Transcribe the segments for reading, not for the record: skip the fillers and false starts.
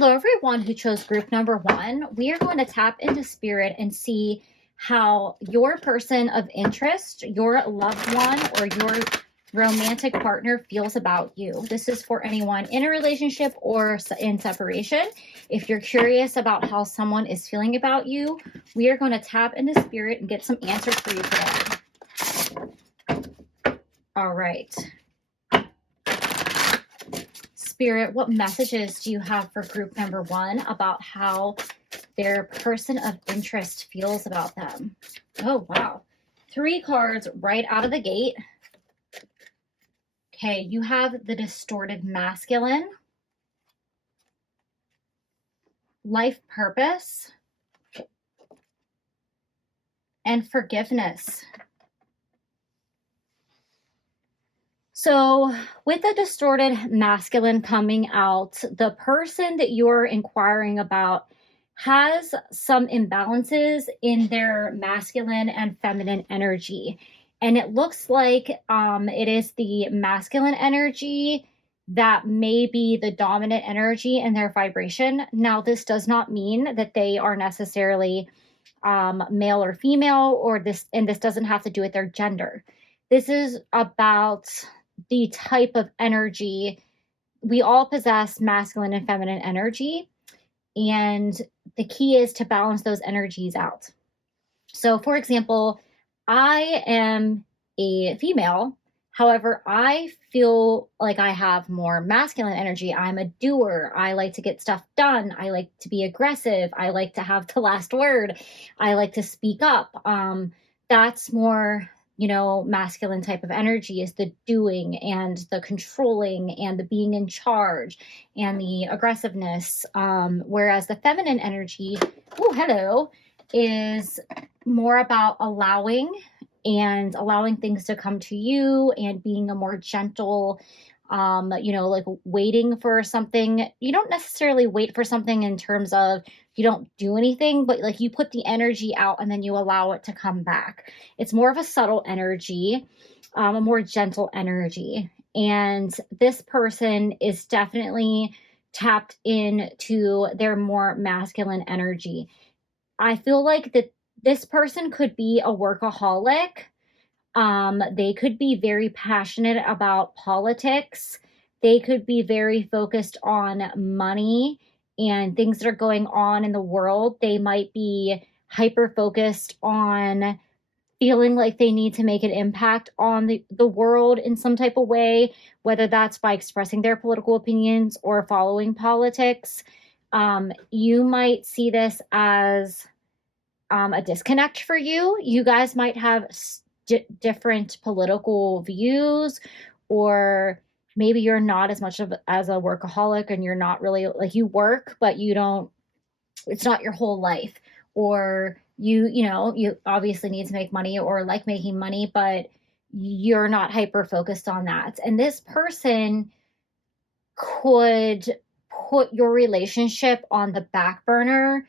Hello, everyone who chose group number 1. We are going to tap into spirit and see how your person of interest, your loved one, or your romantic partner feels about you. This is for anyone in a relationship or in separation. If you're curious about how someone is feeling about you, we are going to tap into spirit and get some answers for you today. All right. Spirit, what messages do you have for group number 1 about how their person of interest feels about them? Oh, wow. 3 cards right out of the gate. Okay, you have the distorted masculine, life purpose, and forgiveness. So with the distorted masculine coming out, the person that you're inquiring about has some imbalances in their masculine and feminine energy. And it looks like it is the masculine energy that may be the dominant energy in their vibration. Now, this does not mean that they are necessarily male or female, and this doesn't have to do with their gender. This is about the type of energy. We all possess masculine and feminine energy, and the key is to balance those energies out. So, for example, I am a female. However, I feel like I have more masculine energy. I'm a doer. I like to get stuff done. I like to be aggressive. I like to have the last word. I like to speak up. That's more, masculine type of energy, is the doing and the controlling and the being in charge and the aggressiveness. Whereas the feminine energy, is more about allowing things to come to you and being a more gentle, like waiting for something. You don't necessarily wait for something in terms of you don't do anything, but like you put the energy out and then you allow it to come back. It's more of a subtle energy, a more gentle energy. And this person is definitely tapped into their more masculine energy. I feel like that this person could be a workaholic. They could be very passionate about politics. They could be very focused on money and things that are going on in the world. They might be hyper focused on feeling like they need to make an impact on the world in some type of way, whether that's by expressing their political opinions or following politics. You might see this as a disconnect for you. You guys might have different political views, or maybe you're not as much as a workaholic and you're not really, like, you work, but you don't, it's not your whole life. Or you obviously need to make money or like making money, but you're not hyper focused on that. And this person could put your relationship on the back burner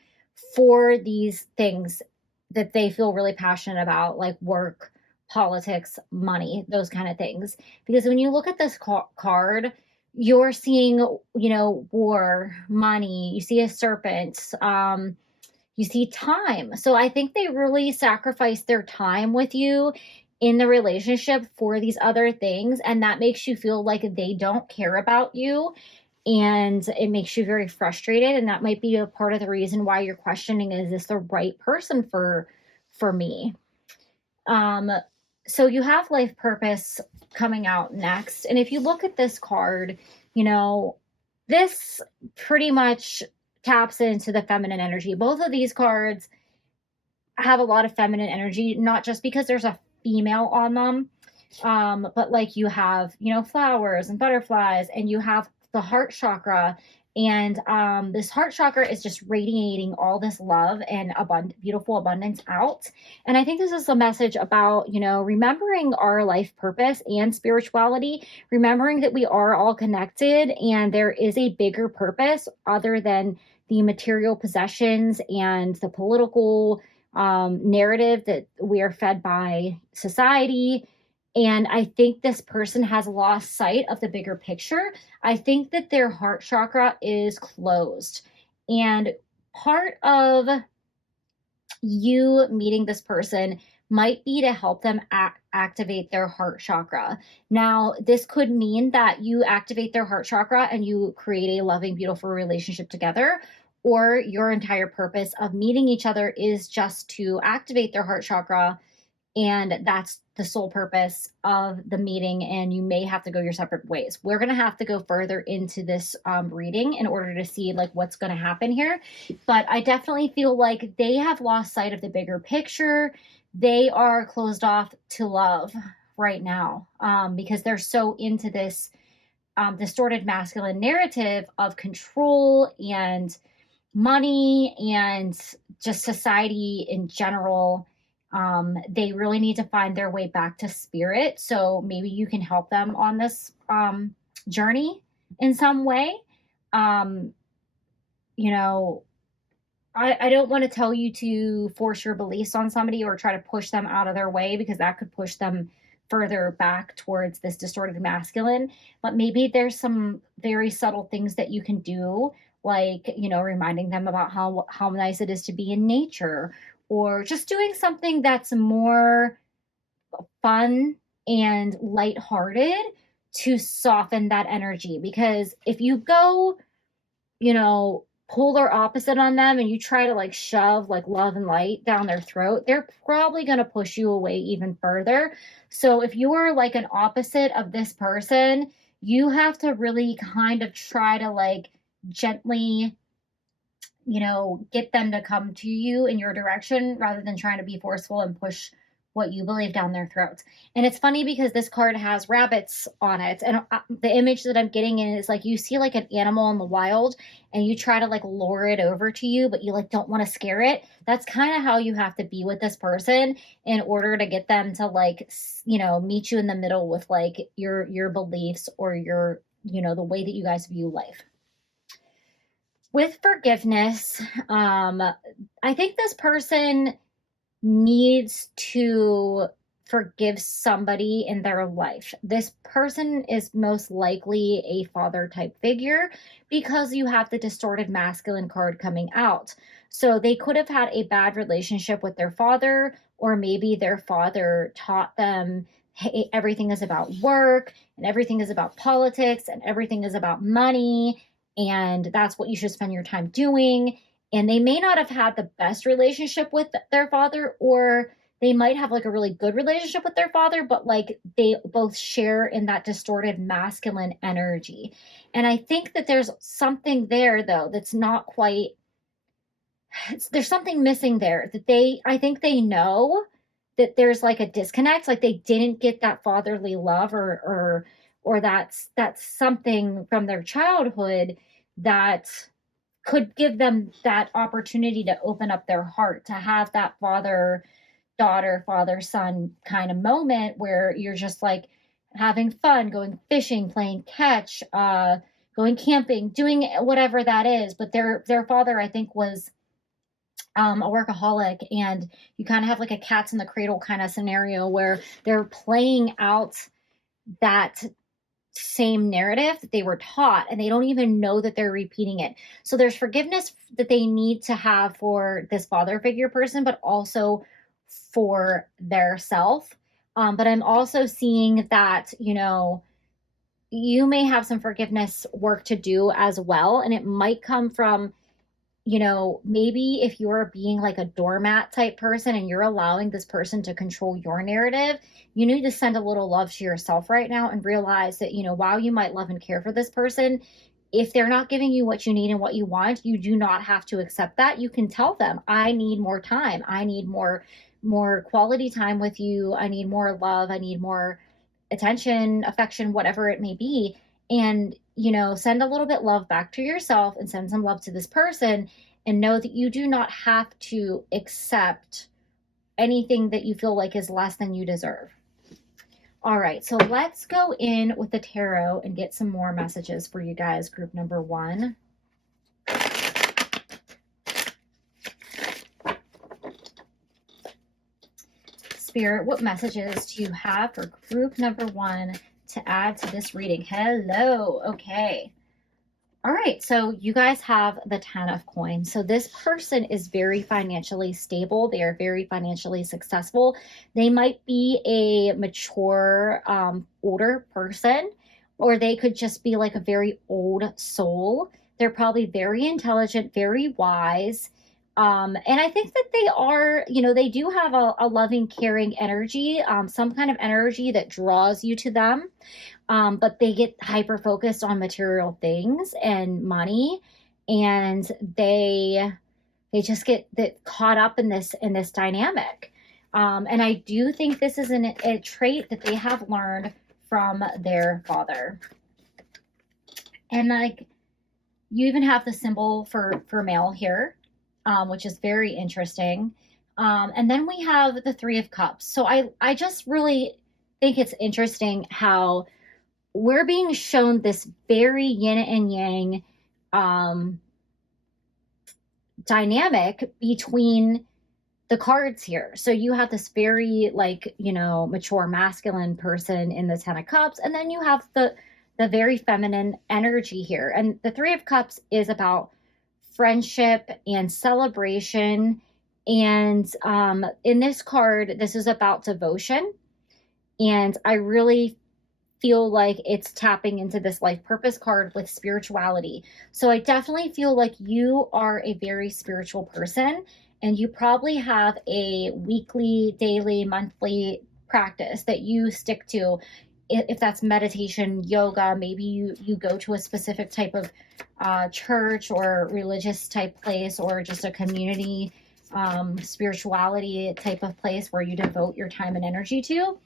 for these things that they feel really passionate about, like work, politics, money, those kind of things. Because when you look at this card, you're seeing, war, money, you see a serpent, you see time. So I think they really sacrifice their time with you in the relationship for these other things. And that makes you feel like they don't care about you. And it makes you very frustrated. And that might be a part of the reason why you're questioning, is this the right person for me? So you have life purpose coming out next. And if you look at this card, this pretty much taps into the feminine energy. Both of these cards have a lot of feminine energy, not just because there's a female on them, but like you have, flowers and butterflies, and you have the heart chakra. And this heart chakra is just radiating all this love and beautiful abundance out. And I think this is a message about, remembering our life purpose and spirituality, remembering that we are all connected and there is a bigger purpose other than the material possessions and the political narrative that we are fed by society. And I think this person has lost sight of the bigger picture. I think that their heart chakra is closed. And part of you meeting this person might be to help them activate their heart chakra. Now, this could mean that you activate their heart chakra and you create a loving, beautiful relationship together, or your entire purpose of meeting each other is just to activate their heart chakra, and that's the sole purpose of the meeting, and you may have to go your separate ways. We're going to have to go further into this reading in order to see like what's going to happen here, but I definitely feel like they have lost sight of the bigger picture. They are closed off to love right now, because they're so into this distorted masculine narrative of control and money and just society in general. They really need to find their way back to spirit. So maybe you can help them on this journey in some way. Um, you know, I don't want to tell you to force your beliefs on somebody or try to push them out of their way, because that could push them further back towards this distorted masculine. But maybe there's some very subtle things that you can do, like, reminding them about how nice it is to be in nature, or just doing something that's more fun and lighthearted to soften that energy. Because if you go, polar opposite on them and you try to like shove like love and light down their throat, they're probably going to push you away even further. So if you're like an opposite of this person, you have to really kind of try to like gently, get them to come to you in your direction rather than trying to be forceful and push what you believe down their throats. And it's funny because this card has rabbits on it. And the image that I'm getting in is like you see like an animal in the wild and you try to like lure it over to you, but you like don't want to scare it. That's kind of how you have to be with this person in order to get them to like, meet you in the middle with like your beliefs or your, the way that you guys view life. With forgiveness, I think this person needs to forgive somebody in their life. This person is most likely a father type figure because you have the distorted masculine card coming out. So they could have had a bad relationship with their father, or maybe their father taught them, hey, everything is about work and everything is about politics and everything is about money, and that's what you should spend your time doing. And they may not have had the best relationship with their father, or they might have like a really good relationship with their father, but like they both share in that distorted masculine energy. And I think that there's something there though that's not quite, there's something missing there, that I think they know that there's like a disconnect, like they didn't get that fatherly love, or that's something from their childhood that could give them that opportunity to open up their heart, to have that father daughter, father son kind of moment where you're just like having fun, going fishing, playing catch, going camping, doing whatever that is. But their father, I think, was a workaholic, and you kind of have like a cats in the cradle kind of scenario where they're playing out that same narrative that they were taught, and they don't even know that they're repeating it. So there's forgiveness that they need to have for this father figure person, but also for their self. But I'm also seeing that, you may have some forgiveness work to do as well. And it might come from, maybe if you're being like a doormat type person and you're allowing this person to control your narrative, you need to send a little love to yourself right now and realize that, while you might love and care for this person, if they're not giving you what you need and what you want, you do not have to accept that. You can tell them, I need more time. I need more quality time with you. I need more love. I need more attention, affection, whatever it may be. And, send a little bit love back to yourself and send some love to this person, and know that you do not have to accept anything that you feel like is less than you deserve. All right, so let's go in with the tarot and get some more messages for you guys, group number 1. Spirit, what messages do you have for group number 1 to add to this reading? Hello. Okay. All right, so you guys have the 10 of coins. So this person is very financially stable. They are very financially successful. They might be a mature, older person, or they could just be like a very old soul. They're probably very intelligent, very wise. And I think that they are, they do have a loving, caring energy, some kind of energy that draws you to them. But they get hyper focused on material things and money, and they just get caught up in this dynamic. And I do think this is a trait that they have learned from their father. And like, you even have the symbol for male here, which is very interesting. And then we have the 3 of Cups. So I just really think it's interesting how we're being shown this very yin and yang dynamic between the cards here. So you have this very mature masculine person in the 10 of Cups, and then you have the very feminine energy here. And the 3 of Cups is about friendship and celebration. And in this card, this is about devotion. And I really feel like it's tapping into this life purpose card with spirituality. So I definitely feel like you are a very spiritual person, and you probably have a weekly, daily, monthly practice that you stick to. If that's meditation, yoga, maybe you go to a specific type of church or religious type place, or just a community spirituality type of place where you devote your time and energy to.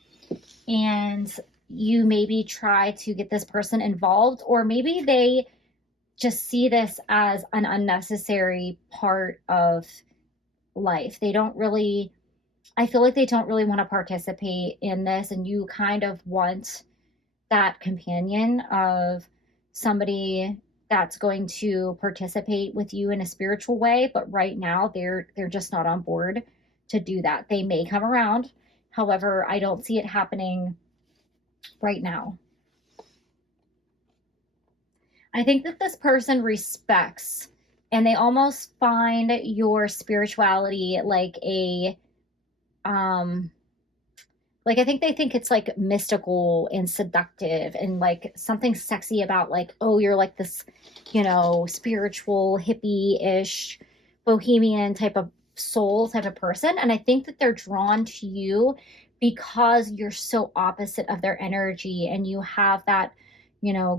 And you maybe try to get this person involved, or maybe they just see this as an unnecessary part of life. I feel like they don't really want to participate in this, and you kind of want that companion of somebody that's going to participate with you in a spiritual way, but right now they're just not on board to do that. They may come around. However, I don't see it happening right now. I think that this person respects, and they almost find your spirituality like I think they think it's like mystical and seductive, and like something sexy about like, oh, you're like this, spiritual hippie-ish bohemian type of soul type of person. And I think that they're drawn to you because you're so opposite of their energy, and you have that,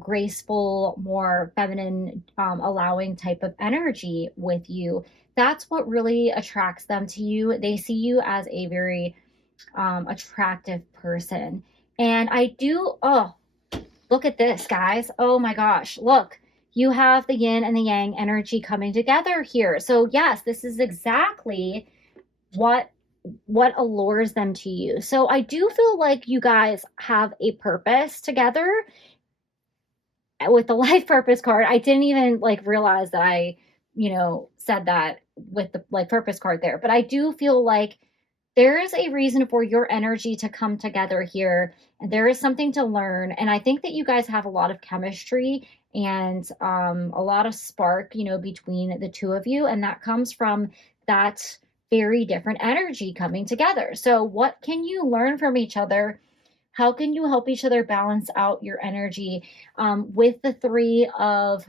graceful, more feminine, allowing type of energy with you. That's what really attracts them to you. They see you as a very attractive person. And look at this, guys. Oh my gosh, look. You have the yin and the yang energy coming together here. So yes, this is exactly what allures them to you. So I do feel like you guys have a purpose together. With the life purpose card, I didn't even realize that I, said that with the life purpose card there. But I do feel like there is a reason for your energy to come together here, and there is something to learn. And I think that you guys have a lot of chemistry and a lot of spark, between the two of you, and that comes from that very different energy coming together. So what can you learn from each other? How can you help each other balance out your energy? With the three of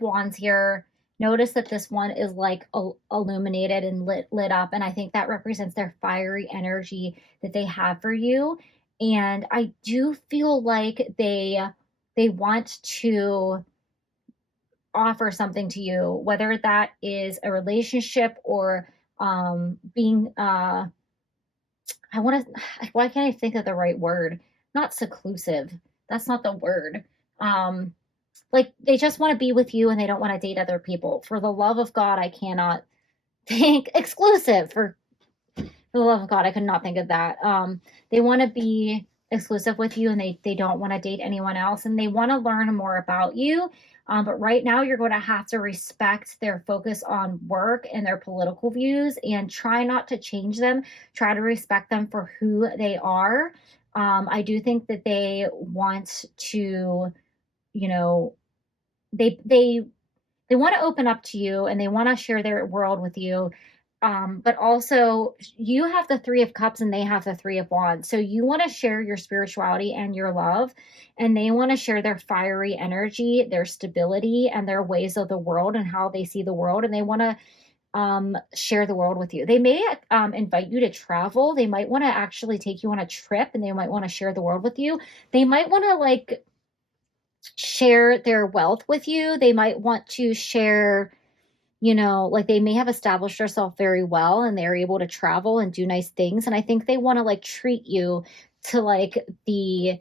wands here, notice that this one is like illuminated and lit up, and I think that represents their fiery energy that they have for you. And I do feel like they want to offer something to you, whether that is a relationship or being why can't I think of the right word? Not seclusive. That's not the word. They just want to be with you, and they don't want to date other people. For the love of God, I cannot think exclusive. For the love of God, I could not think of that. They want to be exclusive with you, and they don't want to date anyone else, and they want to learn more about you. But right now, you're going to have to respect their focus on work and their political views and try not to change them. Try to respect them for who they are. I do think that they want to, you know, they want to open up to you and they want to share their world with you. But also, you have the Three of Cups and they have the Three of Wands. So you want to share your spirituality and your love, and they want to share their fiery energy, their stability, and their ways of the world and how they see the world. And they want to share the world with you. They may invite you to travel. They might want to actually take you on a trip, and they might want to share the world with you. They might want to like share their wealth with you. They might want to share, like they may have established themselves very well and they're able to travel and do nice things. And I think they want to like treat you to like the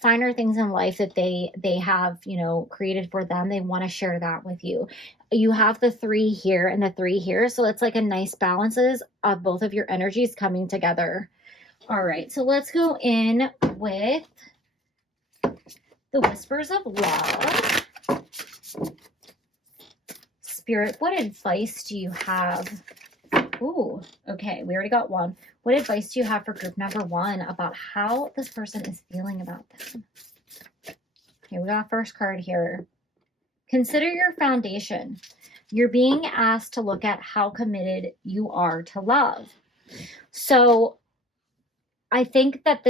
finer things in life that they have, created for them. They want to share that with you. You have the 3 here and the 3 here. So it's like a nice balances of both of your energies coming together. All right. So let's go in with the Whispers of Love. Spirit, what advice do you have? Ooh, okay, we already got one. What advice do you have for group number 1 about how this person is feeling about them? Okay, we got first card here. Consider your foundation. You're being asked to look at how committed you are to love. So I think that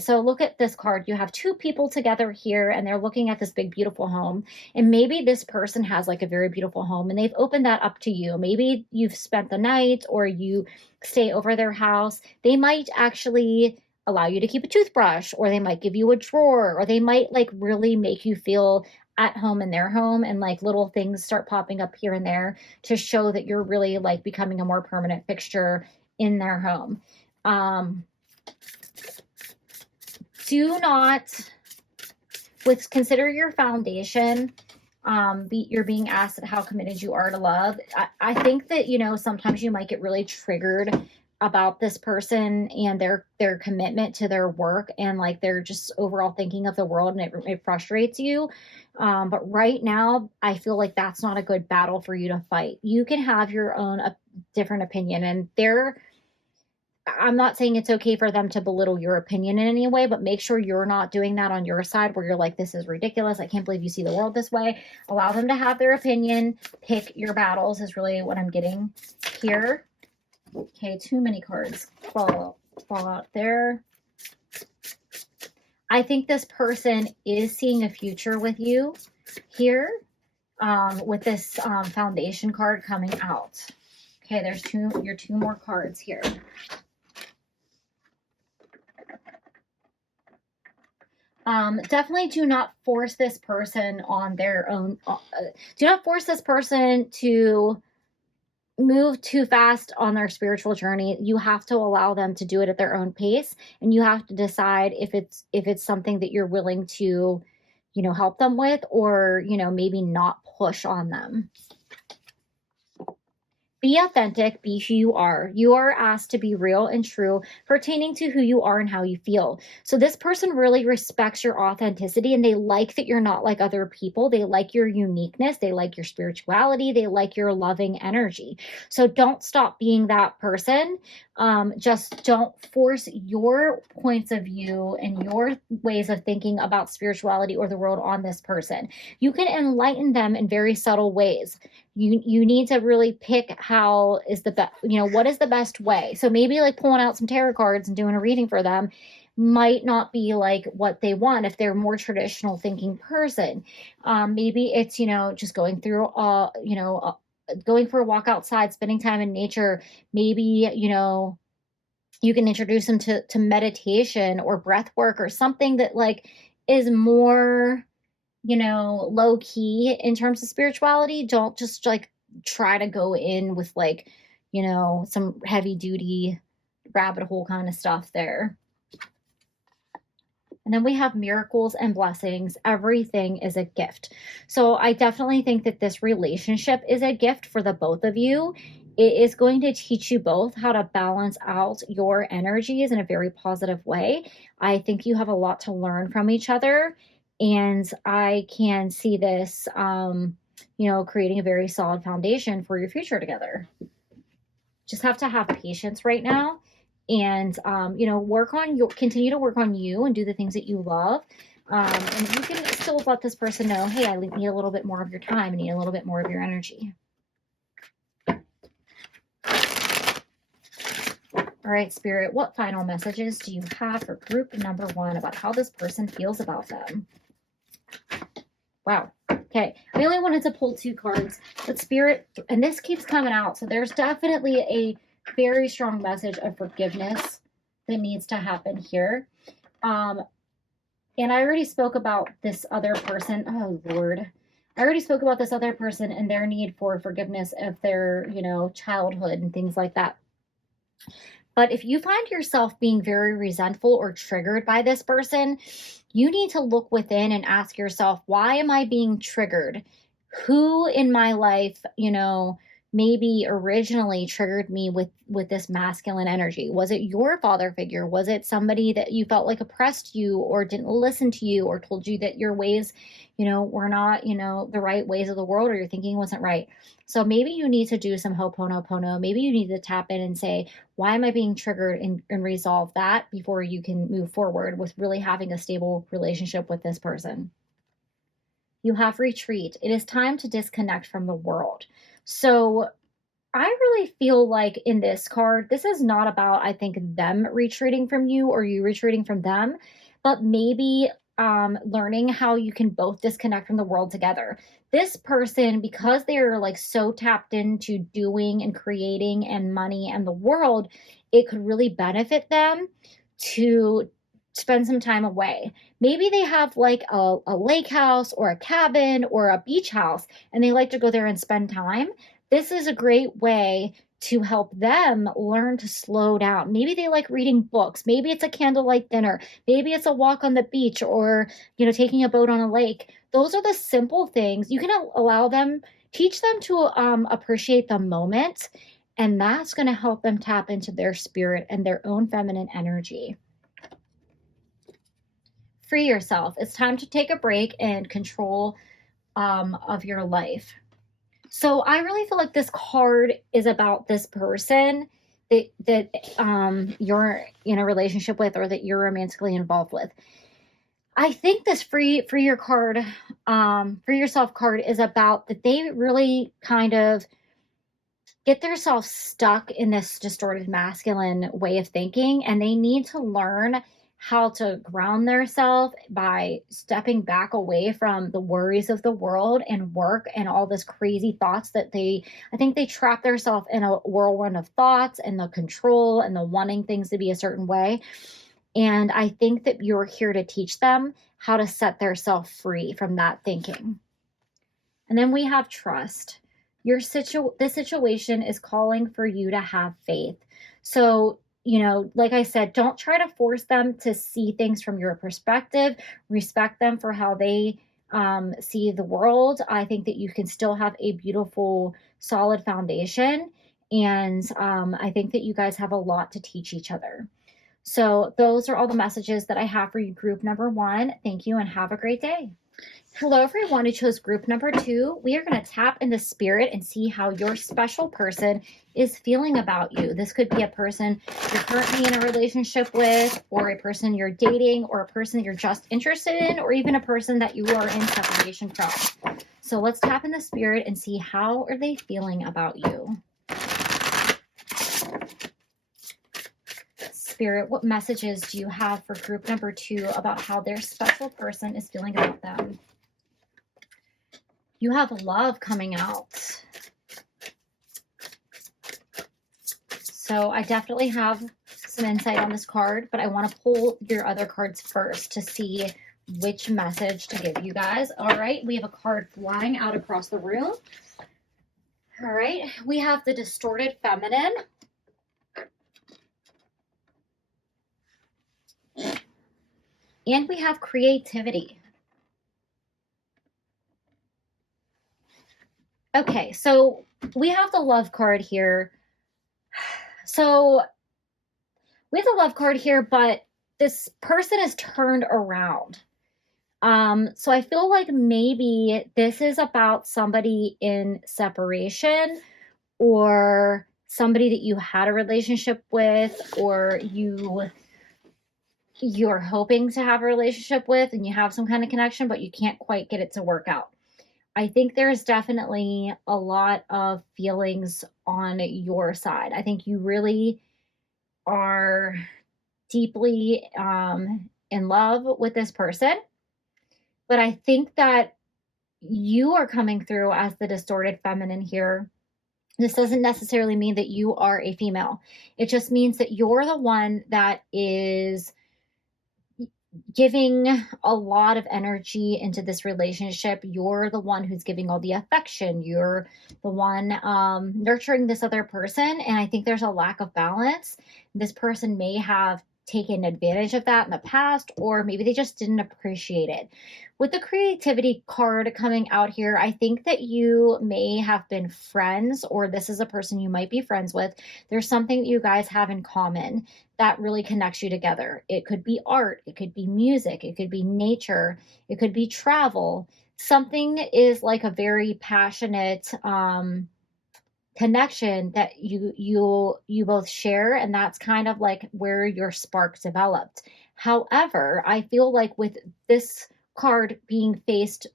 so look at this card. You have 2 people together here and they're looking at this big, beautiful home. And maybe this person has like a very beautiful home and they've opened that up to you. Maybe you've spent the night or you stay over their house. They might actually allow you to keep a toothbrush, or they might give you a drawer, or they might like really make you feel at home in their home, and like little things start popping up here and there to show that you're really like becoming a more permanent fixture in their home. Do not, consider your foundation. You're being asked how committed you are to love. I think that, sometimes you might get really triggered about this person and their commitment to their work and like they're just overall thinking of the world, and it frustrates you. But right now, I feel like that's not a good battle for you to fight. You can have your own different opinion, and I'm not saying it's okay for them to belittle your opinion in any way, but make sure you're not doing that on your side where you're like, this is ridiculous. I can't believe you see the world this way. Allow them to have their opinion. Pick your battles is really what I'm getting here. Okay, too many cards fall out there. I think this person is seeing a future with you here with this foundation card coming out. Okay, there's your 2 more cards here. Definitely do not force this person on their own. Do not force this person to move too fast on their spiritual journey. You have to allow them to do it at their own pace, and you have to decide if it's something that you're willing to, help them with, or, maybe not push on them. Be authentic, be who you are. You are asked to be real and true pertaining to who you are and how you feel. So this person really respects your authenticity, and they like that you're not like other people. They like your uniqueness. They like your spirituality. They like your loving energy. So don't stop being that person. Just don't force your points of view and your ways of thinking about spirituality or the world on this person. You can enlighten them in very subtle ways. You need to really pick how is the best, what is the best way. So maybe like pulling out some tarot cards and doing a reading for them might not be like what they want if they're a more traditional thinking person. Maybe it's, just going through, going for a walk outside, spending time in nature. Maybe, you can introduce them to meditation or breath work or something that like is more, low key in terms of spirituality. Don't just like try to go in with like, some heavy duty rabbit hole kind of stuff there. And then we have miracles and blessings. Everything is a gift. So I definitely think that this relationship is a gift for the both of you. It is going to teach you both how to balance out your energies in a very positive way. I think you have a lot to learn from each other, and I can see this, creating a very solid foundation for your future together. Just have to have patience right now, and continue to work on you and do the things that you love. And you can still let this person know, hey, I need a little bit more of your time. I need a little bit more of your energy. All right, Spirit, what final messages do you have for group number 1 about how this person feels about them? Wow. Okay, I only wanted to pull 2 cards, but Spirit, and this keeps coming out, so there's definitely a very strong message of forgiveness that needs to happen here. And I already spoke about this other person. Oh, Lord. I already spoke about this other person and their need for forgiveness of their, childhood and things like that. But if you find yourself being very resentful or triggered by this person, you need to look within and ask yourself, why am I being triggered? Who in my life, maybe originally triggered me with this masculine energy? Was it your father figure? Was it somebody that you felt like oppressed you or didn't listen to you or told you that your ways, were not, the right ways of the world, or your thinking wasn't right? So maybe you need to do some ho'oponopono. Maybe you need to tap in and say, why am I being triggered, and resolve that before you can move forward with really having a stable relationship with this person. You have retreat. It is time to disconnect from the world. So I really feel like in this card, this is not about, I think, them retreating from you or you retreating from them, but maybe learning how you can both disconnect from the world together. This person, because they're like so tapped into doing and creating and money and the world, it could really benefit them to spend some time away. Maybe they have like a lake house or a cabin or a beach house, and they like to go there and spend time. This is a great way to help them learn to slow down. Maybe they like reading books. Maybe it's a candlelight dinner. Maybe it's a walk on the beach, or, taking a boat on a lake. Those are the simple things. You can teach them to appreciate the moment, and that's going to help them tap into their spirit and their own feminine energy. Free yourself. It's time to take a break and control of your life. So I really feel like this card is about this person that you're in a relationship with, or that you're romantically involved with. I think this free your card, free yourself card, is about that they really kind of get themselves stuck in this distorted masculine way of thinking, and they need to learn how to ground themselves by stepping back away from the worries of the world and work and all this crazy thoughts that I think they trap themselves in a whirlwind of thoughts and the control and the wanting things to be a certain way. And I think that you're here to teach them how to set themselves free from that thinking. And then we have trust. This situation is calling for you to have faith. So, like I said, don't try to force them to see things from your perspective. Respect them for how they see the world. I think that you can still have a beautiful, solid foundation. And I think that you guys have a lot to teach each other. So those are all the messages that I have for you, group number 1. Thank you and have a great day. Hello, everyone who chose group number 2. We are going to tap into spirit and see how your special person is feeling about you. This could be a person you're currently in a relationship with, or a person you're dating, or a person you're just interested in, or even a person that you are in separation from. So let's tap in the spirit and see how are they feeling about you. Spirit, what messages do you have for group number 2 about how their special person is feeling about them? You have love coming out. So I definitely have some insight on this card, but I want to pull your other cards first to see which message to give you guys. All right, we have a card flying out across the room. All right, we have the distorted feminine. And we have creativity. Okay, so We have the love card here. So we have the love card here, but this person is turned around. So I feel like maybe this is about somebody in separation, or somebody that you had a relationship with, or you're hoping to have a relationship with, and you have some kind of connection, but you can't quite get it to work out. I think there's definitely a lot of feelings on your side. I think you really are deeply in love with this person, but I think that you are coming through as the distorted feminine here. This doesn't necessarily mean that you are a female. It just means that you're the one that is giving a lot of energy into this relationship. You're the one who's giving all the affection. You're the one nurturing this other person. And I think there's a lack of balance. This person may have taken advantage of that in the past, or maybe they just didn't appreciate it. With the creativity card coming out here, I think that you may have been friends, or this is a person you might be friends with. There's something that you guys have in common that really connects you together. It could be art, it could be music, it could be nature, it could be travel. Something is like a very passionate connection that you both share, and that's kind of like where your spark developed. However, I feel like with this card being faced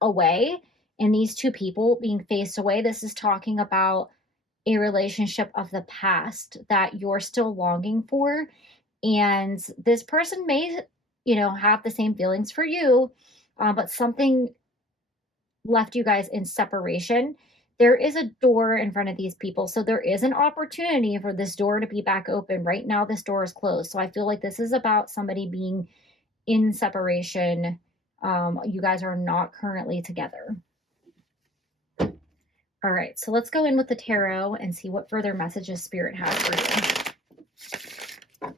away, and these two people being faced away, this is talking about a relationship of the past that you're still longing for. And this person may, have the same feelings for you, but something left you guys in separation. There is a door in front of these people. So there is an opportunity for this door to be back open. Right now, this door is closed. So I feel like this is about somebody being in separation. You guys are not currently together. All right, so let's go in with the tarot and see what further messages Spirit has for you.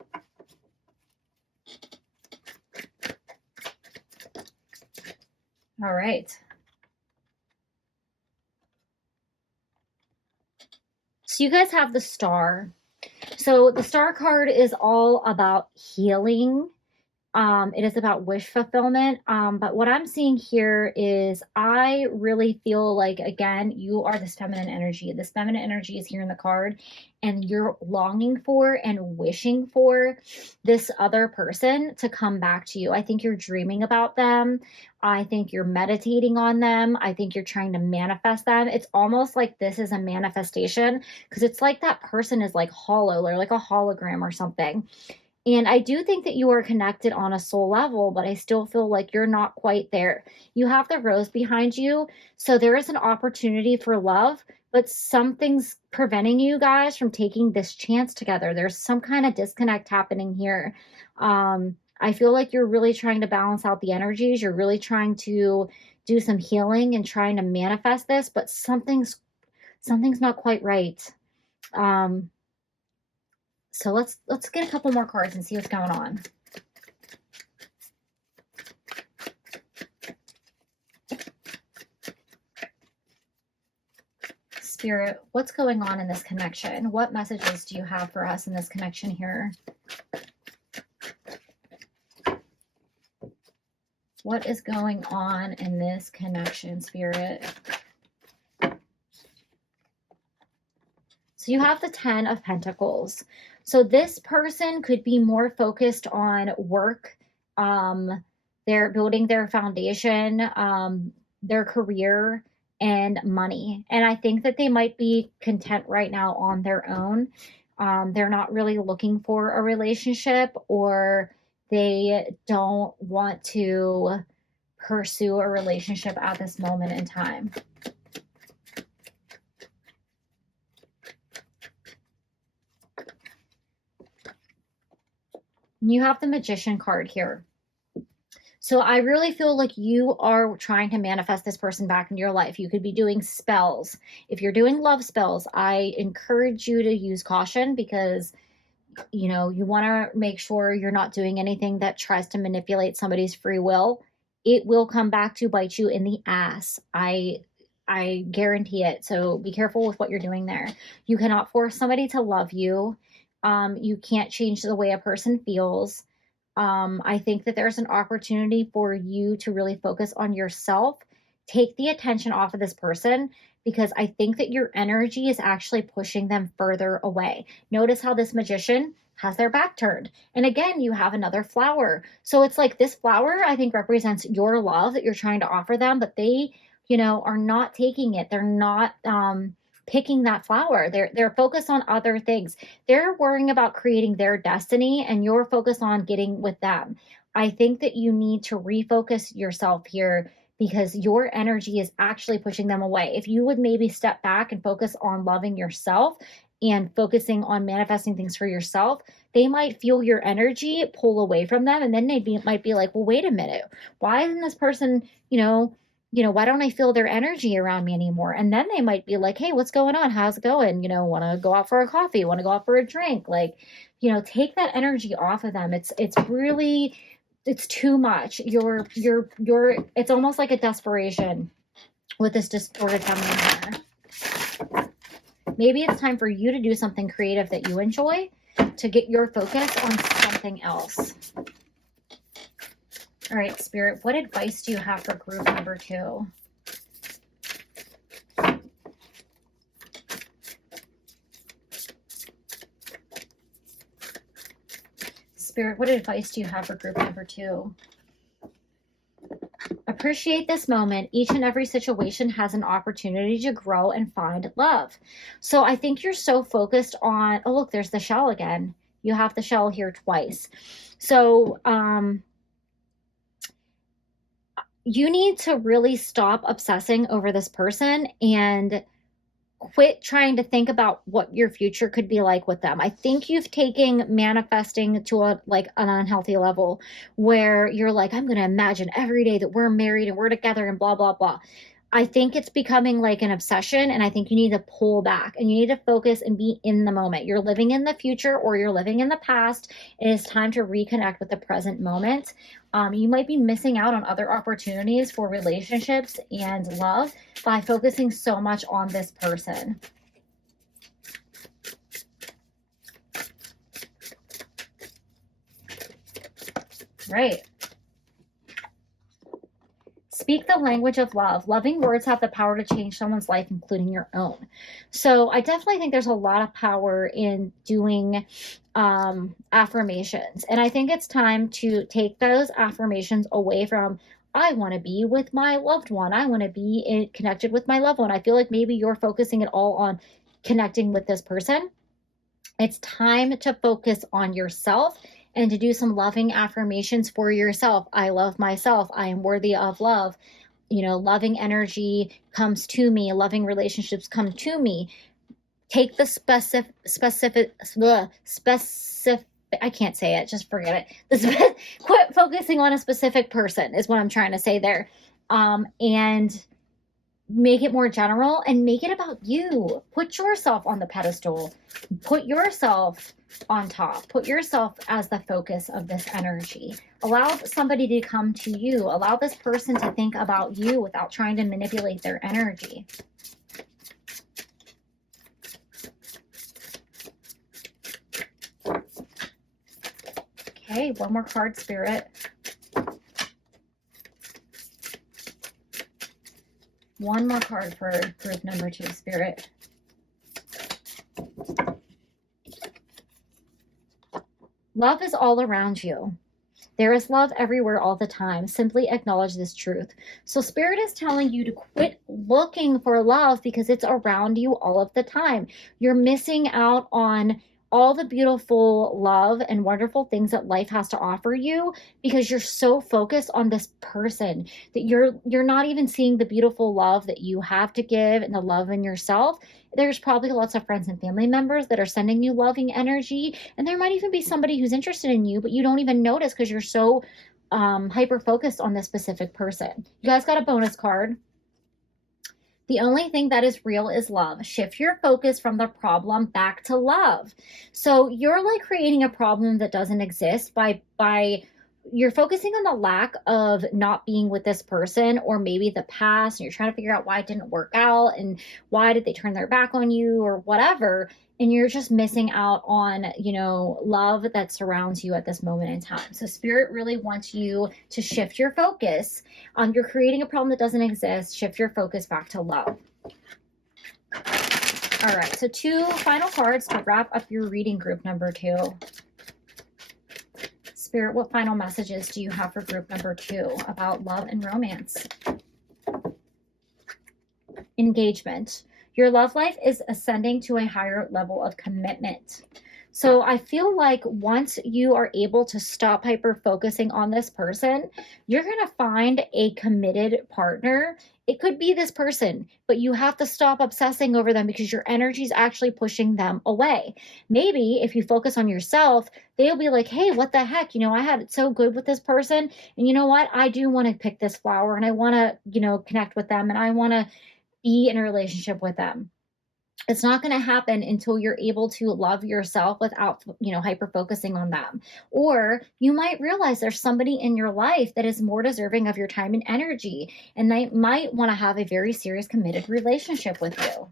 All right. So you guys have the Star. So the Star card is all about healing. It is about wish fulfillment. But what I'm seeing here is I really feel like, again, you are this feminine energy. This feminine energy is here in the card, and you're longing for and wishing for this other person to come back to you. I think you're dreaming about them. I think you're meditating on them. I think you're trying to manifest them. It's almost like this is a manifestation, because it's like that person is like hollow, or like a hologram or something. And I do think that you are connected on a soul level, but I still feel like you're not quite there. You have the rose behind you. So there is an opportunity for love, but something's preventing you guys from taking this chance together. There's some kind of disconnect happening here. I feel like you're really trying to balance out the energies. You're really trying to do some healing and trying to manifest this, but something's not quite right. Um, so let's get a couple more cards and see what's going on. Spirit, what's going on in this connection? What messages do you have for us in this connection here? What is going on in this connection, Spirit? So you have the 10 of Pentacles. So this person could be more focused on work. They're building their foundation, their career, and money. And I think that they might be content right now on their own. They're not really looking for a relationship, or they don't want to pursue a relationship at this moment in time. You have the Magician card here. So I really feel like you are trying to manifest this person back into your life. You could be doing spells. If you're doing love spells, I encourage you to use caution, because you want to make sure you're not doing anything that tries to manipulate somebody's free will. It will come back to bite you in the ass. I guarantee it. So be careful with what you're doing there. You cannot force somebody to love you. You can't change the way a person feels. I think that there's an opportunity for you to really focus on yourself. Take the attention off of this person because I think that your energy is actually pushing them further away. Notice how this magician has their back turned. And again, you have another flower. So it's like this flower, I think, represents your love that you're trying to offer them, but they, are not taking it. They're not picking that flower. They're focused on other things. They're worrying about creating their destiny and you're focused on getting with them. I think that you need to refocus yourself here because your energy is actually pushing them away. If you would maybe step back and focus on loving yourself and focusing on manifesting things for yourself, they might feel your energy pull away from them. And then might be like, well, wait a minute. Why isn't this person, why don't I feel their energy around me anymore? And then they might be like, hey, what's going on? How's it going? Want to go out for a coffee? Want to go out for a drink? Like, take that energy off of them. It's really, it's too much. It's almost like a desperation with this distorted feminine here. Maybe it's time for you to do something creative that you enjoy to get your focus on something else. All right, Spirit, what advice do you have for group number 2? Spirit, what advice do you have for group number 2? Appreciate this moment. Each and every situation has an opportunity to grow and find love. So I think you're so focused on, oh, look, there's the shell again. You have the shell here twice. So, you need to really stop obsessing over this person and quit trying to think about what your future could be like with them. I think you've taken manifesting to an unhealthy level where you're like, I'm going to imagine every day that we're married and we're together and blah, blah, blah. I think it's becoming like an obsession, and I think you need to pull back and you need to focus and be in the moment. You're living in the future or you're living in the past. It is time to reconnect with the present moment. You might be missing out on other opportunities for relationships and love by focusing so much on this person. Right. Speak the language of love. Loving words have the power to change someone's life, including your own. So I definitely think there's a lot of power in doing affirmations. And I think it's time to take those affirmations away from, I want to be with my loved one. I want to be connected with my loved one. I feel like maybe you're focusing it all on connecting with this person. It's time to focus on yourself and to do some loving affirmations for yourself. I love myself. I am worthy of love. Loving energy comes to me. Loving relationships come to me. Take the specific, I can't say it, just forget it. Quit focusing on a specific person is what I'm trying to say there. And make it more general and make it about you. Put yourself on the pedestal. Put yourself on top. Put yourself as the focus of this energy. Allow somebody to come to you. Allow this person to think about you without trying to manipulate their energy. Okay, one more card, Spirit. One more card for group number 2, Spirit. Love is all around you. There is love everywhere all the time. Simply acknowledge this truth. So Spirit is telling you to quit looking for love because it's around you all of the time. You're missing out on all the beautiful love and wonderful things that life has to offer you because you're so focused on this person that you're not even seeing the beautiful love that you have to give and the love in yourself. There's probably lots of friends and family members that are sending you loving energy, and there might even be somebody who's interested in you, but you don't even notice because you're so hyper focused on this specific person. You guys got a bonus card. The only thing that is real is love. Shift your focus from the problem back to love. So you're like creating a problem that doesn't exist by you're focusing on the lack of not being with this person, or maybe the past, and you're trying to figure out why it didn't work out and why did they turn their back on you or whatever. And you're just missing out on, love that surrounds you at this moment in time. So spirit really wants you to shift your focus. You're creating a problem that doesn't exist. Shift your focus back to love. All right, so 2 final cards to wrap up your reading, group number 2. Spirit, what final messages do you have for group number 2 about love and romance? Engagement. Your love life is ascending to a higher level of commitment. So I feel like once you are able to stop hyper focusing on this person, you're going to find a committed partner. It could be this person, but you have to stop obsessing over them because your energy is actually pushing them away. Maybe if you focus on yourself, they'll be like, hey, what the heck? I had it so good with this person. And you know what? I do want to pick this flower and I want to, connect with them and I want to be in a relationship with them. It's not going to happen until you're able to love yourself without, hyper focusing on them. Or you might realize there's somebody in your life that is more deserving of your time and energy, and they might want to have a very serious, committed relationship with you.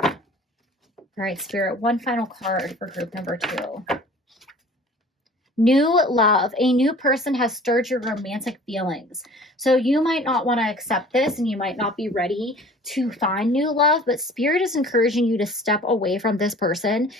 All right, Spirit, one final card for group number 2. New love. A new person has stirred your romantic feelings. So you might not want to accept this and you might not be ready to find new love, but Spirit is encouraging you to step away from this person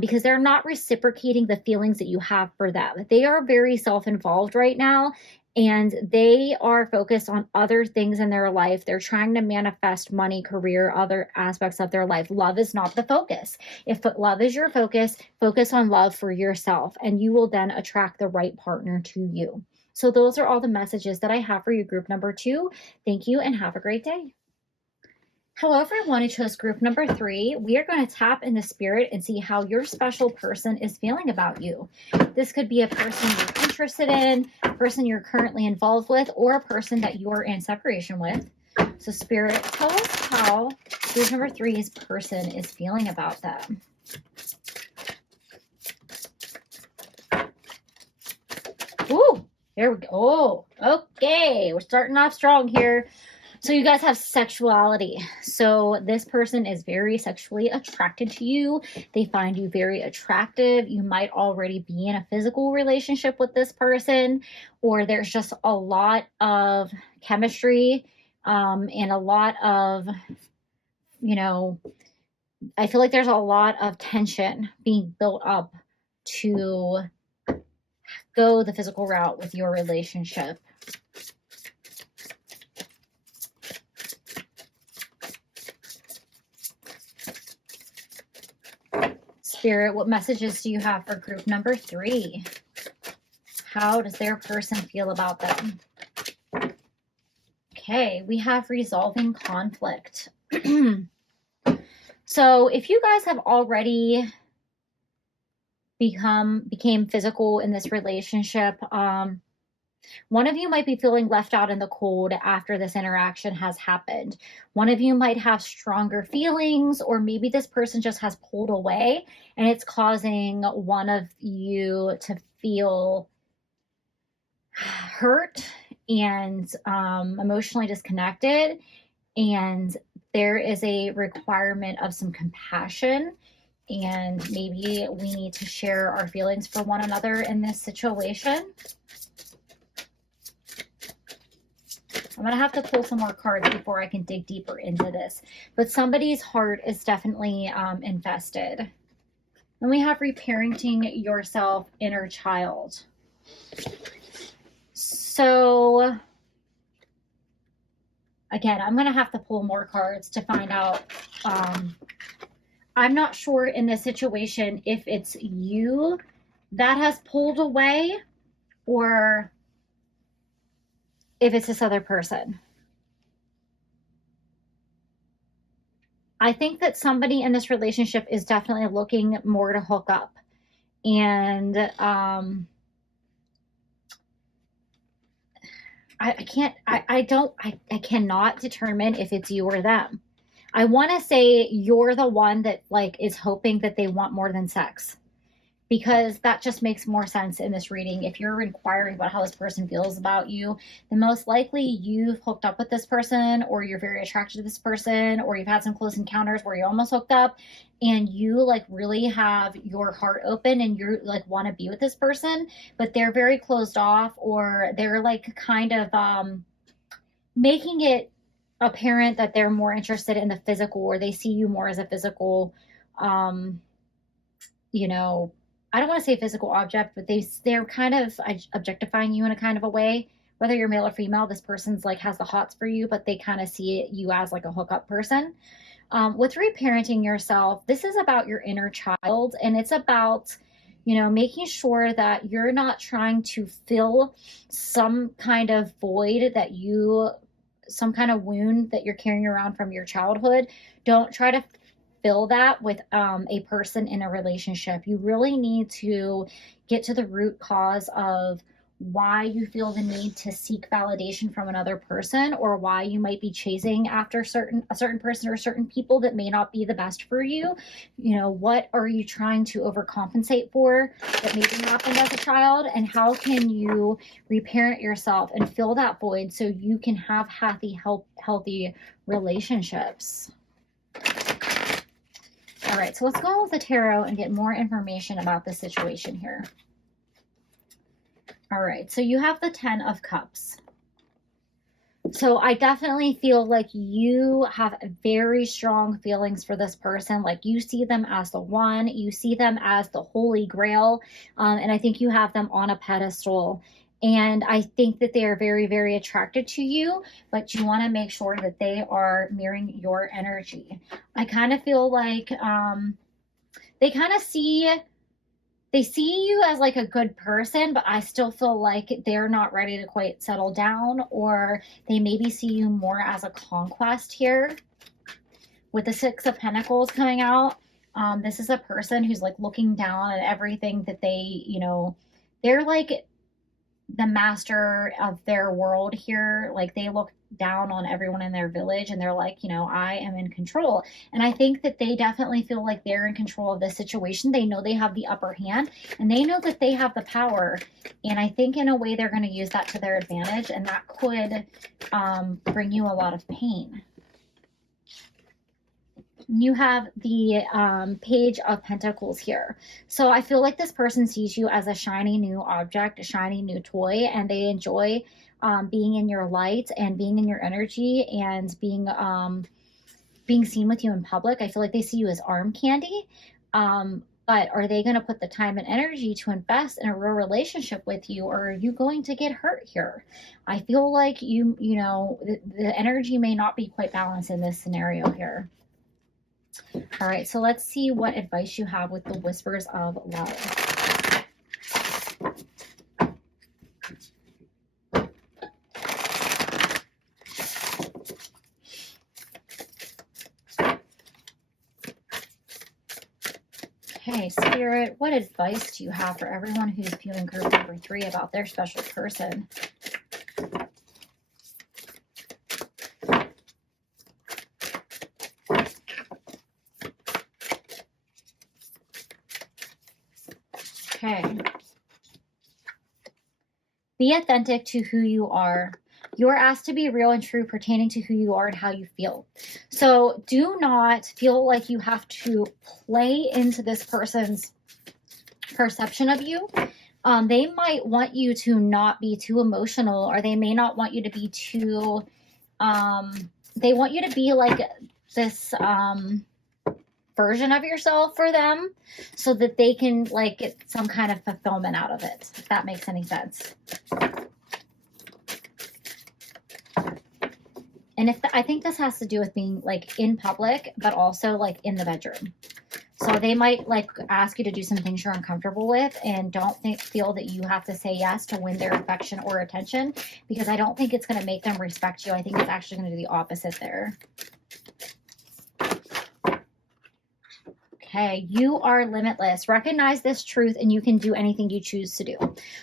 because they're not reciprocating the feelings that you have for them. They are very self-involved right now, and they are focused on other things in their life. They're trying to manifest money, career, other aspects of their life. Love is not the focus. If love is your focus, focus on love for yourself, and you will then attract the right partner to you. So those are all the messages that I have for you, group number 2. Thank you and have a great day. Hello, everyone who chose group number 3. We are going to tap in the spirit and see how your special person is feeling about you. This could be a person you're interested in, a person you're currently involved with, or a person that you're in separation with. So spirit, tell us how group number 3's person is feeling about them. Ooh, there we go. Oh, okay, we're starting off strong here. So you guys have sexuality. So this person is very sexually attracted to you. They find you very attractive. You might already be in a physical relationship with this person, or there's just a lot of chemistry and a lot of, I feel like there's a lot of tension being built up to go the physical route with your relationship. Spirit, what messages do you have for group number 3? How does their person feel about them? Okay, we have resolving conflict. So if you guys have already became physical in this relationship, one of you might be feeling left out in the cold after this interaction has happened. One of you might have stronger feelings, or maybe this person just has pulled away and it's causing one of you to feel hurt and emotionally disconnected. And there is a requirement of some compassion, and maybe we need to share our feelings for one another in this situation. I'm going to have to pull some more cards before I can dig deeper into this. But somebody's heart is definitely invested. Then we have reparenting yourself, inner child. So, again, I'm going to have to pull more cards to find out. I'm not sure in this situation if it's you that has pulled away or if it's this other person. I think that somebody in this relationship is definitely looking more to hook up. And I cannot determine if it's you or them. I want to say you're the one that like is hoping that they want more than sex, because that just makes more sense in this reading. If you're inquiring about how this person feels about you, then most likely you've hooked up with this person, or you're very attracted to this person, or you've had some close encounters where you almost hooked up, and you like really have your heart open and you're like want to be with this person, but they're very closed off, or they're like kind of making it apparent that they're more interested in the physical, or they see you more as a physical um you know, I don't want to say physical object, but they're kind of objectifying you in a kind of a way. Whether you're male or female, this person's like has the hots for you, but they kind of see you as like a hookup person. With reparenting yourself, this is about your inner child, and it's about, you know, making sure that you're not trying to fill some kind of void that you, some kind of wound that you're carrying around from your childhood. Don't try to fill that with a person in a relationship. You really need to get to the root cause of why you feel the need to seek validation from another person, or why you might be chasing after a certain person or certain people that may not be the best for you. You know, what are you trying to overcompensate for that maybe happened as a child, and how can you reparent yourself and fill that void so you can have healthy relationships. All right, so let's go with the tarot and get more information about the situation here. All right, so you have the 10 of Cups. So I definitely feel like you have very strong feelings for this person. Like you see them as the one, you see them as the holy grail, and I think you have them on a pedestal. And I think that they are very, very attracted to you, but you want to make sure that they are mirroring your energy. I kind of feel like they kind of see you as like a good person, but I still feel like they're not ready to quite settle down, or they maybe see you more as a conquest here. With the Six of Pentacles coming out, this is a person who's like looking down at everything that they, you know, they're like the master of their world here. Like they look down on everyone in their village and they're like, you know, I am in control. And I think that they definitely feel like they're in control of this situation. They know they have the upper hand and they know that they have the power. And I think in a way they're going to use that to their advantage, and that could bring you a lot of pain. You have the Page of Pentacles here. So I feel like this person sees you as a shiny new object, a shiny new toy, and they enjoy being in your light and being in your energy and being seen with you in public. I feel like they see you as arm candy. But are they going to put the time and energy to invest in a real relationship with you, or are you going to get hurt here? I feel like you know, the energy may not be quite balanced in this scenario here. All right, so let's see what advice you have with the Whispers of Love. Okay, Spirit, what advice do you have for everyone who's viewing group number 3 about their special person? Okay. Be authentic to who you are. You're asked to be real and true pertaining to who you are and how you feel. So do not feel like you have to play into this person's perception of you. They might want you to not be too emotional, or they may not want you to be too, they want you to be like this, version of yourself for them so that they can like get some kind of fulfillment out of it, if that makes any sense. And I think this has to do with being like in public, but also like in the bedroom. So they might like ask you to do some things you're uncomfortable with, and don't feel that you have to say yes to win their affection or attention, because I don't think it's going to make them respect you. I think it's actually going to do the opposite there. Okay, you are limitless. Recognize this truth and you can do anything you choose to do.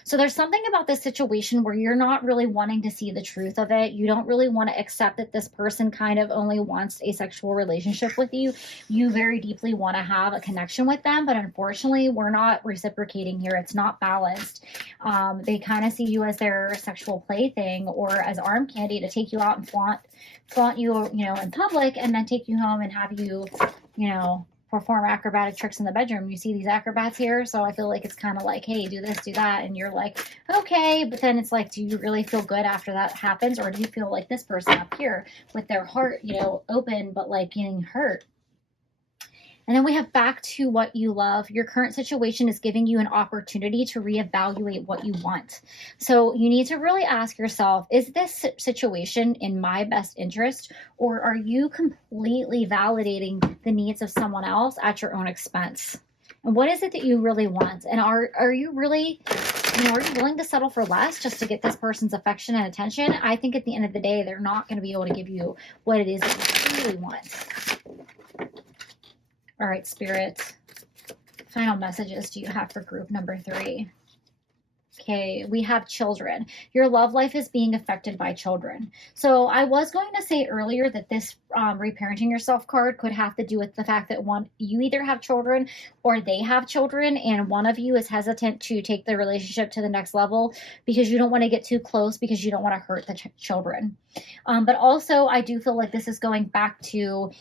So there's something about this situation where you're not really wanting to see the truth of it. You don't really want to accept that this person kind of only wants a sexual relationship with you. You very deeply want to have a connection with them, but unfortunately, we're not reciprocating here. It's not balanced. They kind of see you as their sexual plaything or as arm candy to take you out and flaunt you, in public, and then take you home and have you, perform acrobatic tricks in the bedroom. You see these acrobats here, so I feel like it's kind of like, hey, do this, do that, and you're like, okay, but then it's like, do you really feel good after that happens, or do you feel like this person up here with their heart, open, but like getting hurt? And then we have back to what you love. Your current situation is giving you an opportunity to reevaluate what you want. So you need to really ask yourself, is this situation in my best interest, or are you completely validating the needs of someone else at your own expense? And what is it that you really want? And are you really, are you willing to settle for less just to get this person's affection and attention? I think at the end of the day, they're not going to be able to give you what it is that you really want. All right, Spirit, final messages do you have for group number 3? Okay, we have children. Your love life is being affected by children. So I was going to say earlier that this reparenting yourself card could have to do with the fact that you either have children or they have children, and one of you is hesitant to take the relationship to the next level because you don't want to get too close because you don't want to hurt the children. But also, I do feel like this is going back to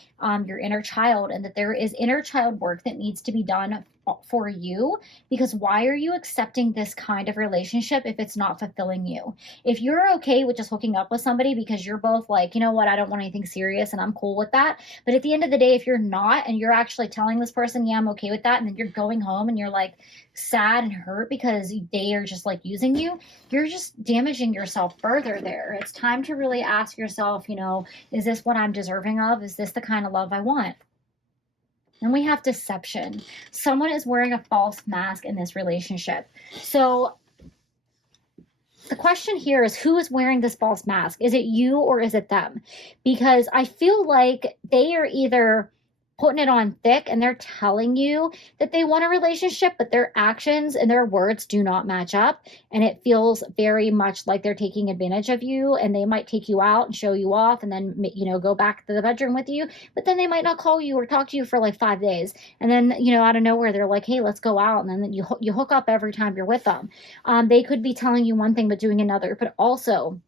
your inner child, and that there is inner child work that needs to be done for you, because why are you accepting this kind of relationship if it's not fulfilling you? If you're okay with just hooking up with somebody because you're both like, you know what, I don't want anything serious and I'm cool with that. But at the end of the day, if you're not, and you're actually telling this person, yeah, I'm okay with that, and then you're going home and you're like sad and hurt because they are just like using you, you're just damaging yourself further there. It's time to really ask yourself, is this what I'm deserving of? Is this the kind of love I want? Then we have deception. Someone is wearing a false mask in this relationship. So the question here is, who is wearing this false mask? Is it you or is it them? Because I feel like they are either putting it on thick and they're telling you that they want a relationship, but their actions and their words do not match up. And it feels very much like they're taking advantage of you, and they might take you out and show you off and then, go back to the bedroom with you. But then they might not call you or talk to you for like 5 days. And then, out of nowhere, they're like, hey, let's go out. And then you hook up every time you're with them. They could be telling you one thing, but doing another. But also,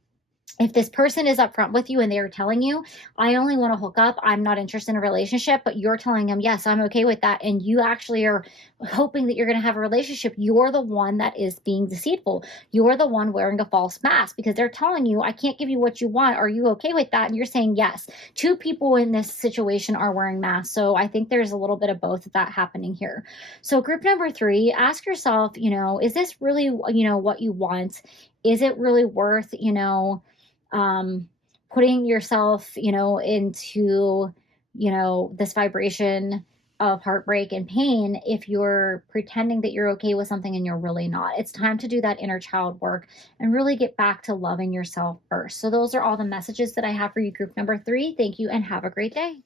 if this person is upfront with you and they are telling you, I only want to hook up, I'm not interested in a relationship, but you're telling them, yes, I'm okay with that, and you actually are hoping that you're going to have a relationship, you're the one that is being deceitful. You're the one wearing a false mask because they're telling you, I can't give you what you want. Are you okay with that? And you're saying yes. 2 people in this situation are wearing masks. So I think there's a little bit of both of that happening here. So group number 3, ask yourself, is this really, what you want? Is it really worth, putting yourself, into, this vibration of heartbreak and pain if you're pretending that you're okay with something and you're really not? It's time to do that inner child work and really get back to loving yourself first. So those are all the messages that I have for you, group number 3. Thank you and have a great day.